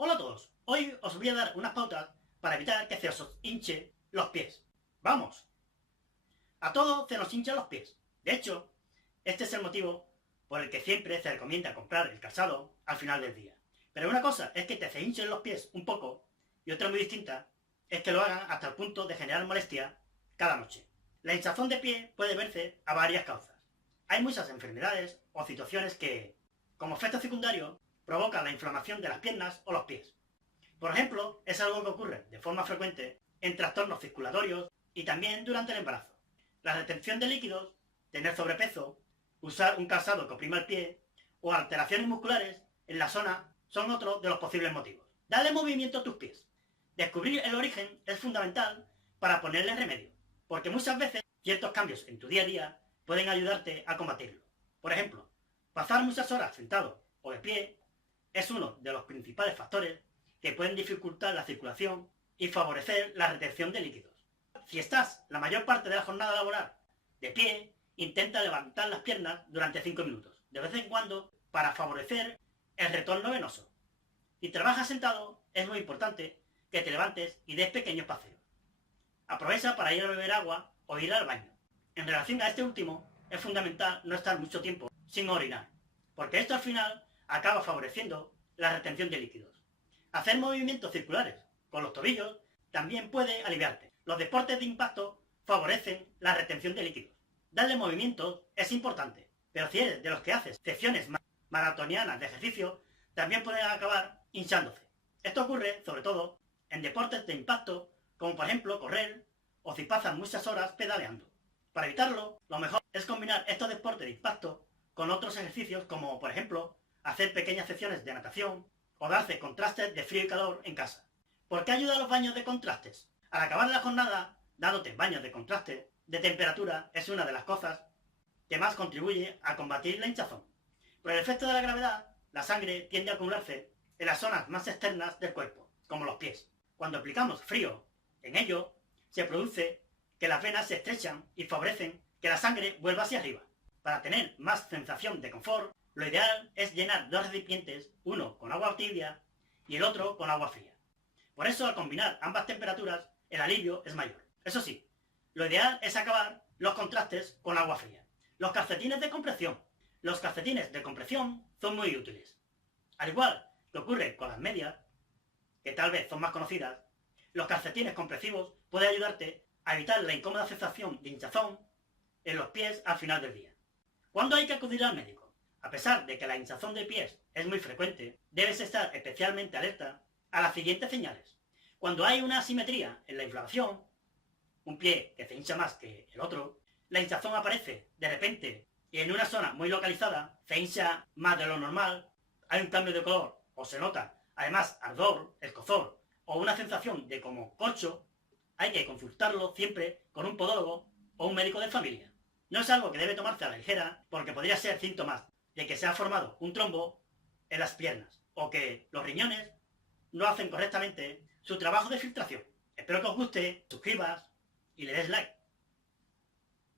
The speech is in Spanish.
Hola a todos, hoy os voy a dar unas pautas para evitar que se os hinche los pies. ¡Vamos! A todos se nos hinchan los pies. De hecho, este es el motivo por el que siempre se recomienda comprar el calzado al final del día. Pero una cosa es que te se hinchen los pies un poco y otra muy distinta es que lo hagan hasta el punto de generar molestia cada noche. La hinchazón de pie puede verse a varias causas. Hay muchas enfermedades o situaciones que, como efecto secundario, provocan la inflamación de las piernas o los pies. Por ejemplo, es algo que ocurre de forma frecuente en trastornos circulatorios y también durante el embarazo. La retención de líquidos, tener sobrepeso, usar un calzado que oprima el pie o alteraciones musculares en la zona son otros de los posibles motivos. Dale movimiento a tus pies. Descubrir el origen es fundamental para ponerle remedio, porque muchas veces ciertos cambios en tu día a día pueden ayudarte a combatirlo. Por ejemplo, pasar muchas horas sentado o de pie es uno de los principales factores que pueden dificultar la circulación y favorecer la retención de líquidos. Si estás la mayor parte de la jornada laboral de pie, intenta levantar las piernas durante 5 minutos, de vez en cuando, para favorecer el retorno venoso. Si trabajas sentado, es muy importante que te levantes y des pequeños paseos. Aprovecha para ir a beber agua o ir al baño. En relación a este último, es fundamental no estar mucho tiempo sin orinar, porque esto al final acaba favoreciendo la retención de líquidos. Hacer movimientos circulares con los tobillos también puede aliviarte. Los deportes de impacto favorecen la retención de líquidos. Darle movimiento es importante, pero si eres de los que haces secciones maratonianas de ejercicio, también pueden acabar hinchándose. Esto ocurre sobre todo en deportes de impacto, como por ejemplo correr o si pasas muchas horas pedaleando. Para evitarlo, lo mejor es combinar estos deportes de impacto con otros ejercicios como por ejemplo hacer pequeñas secciones de natación o darse contrastes de frío y calor en casa. ¿Por qué ayudan los baños de contrastes? Al acabar la jornada, dándote baños de contraste de temperatura es una de las cosas que más contribuye a combatir la hinchazón. Por el efecto de la gravedad, la sangre tiende a acumularse en las zonas más externas del cuerpo, como los pies. Cuando aplicamos frío en ello, se produce que las venas se estrechan y favorecen que la sangre vuelva hacia arriba. Para tener más sensación de confort, lo ideal es llenar dos recipientes, uno con agua tibia y el otro con agua fría. Por eso, al combinar ambas temperaturas, el alivio es mayor. Eso sí, lo ideal es acabar los contrastes con agua fría. Los calcetines de compresión. Los calcetines de compresión son muy útiles. Al igual que ocurre con las medias, que tal vez son más conocidas, los calcetines compresivos pueden ayudarte a evitar la incómoda sensación de hinchazón en los pies al final del día. ¿Cuándo hay que acudir al médico? A pesar de que la hinchazón de pies es muy frecuente, debes estar especialmente alerta a las siguientes señales. Cuando hay una asimetría en la inflamación, un pie que se hincha más que el otro, la hinchazón aparece de repente y en una zona muy localizada, se hincha más de lo normal, hay un cambio de color o se nota además ardor, escozor o una sensación de como corcho, hay que consultarlo siempre con un podólogo o un médico de familia. No es algo que debe tomarse a la ligera porque podría ser síntomas de que se ha formado un trombo en las piernas o que los riñones no hacen correctamente su trabajo de filtración. Espero que os guste, suscribas y le des like.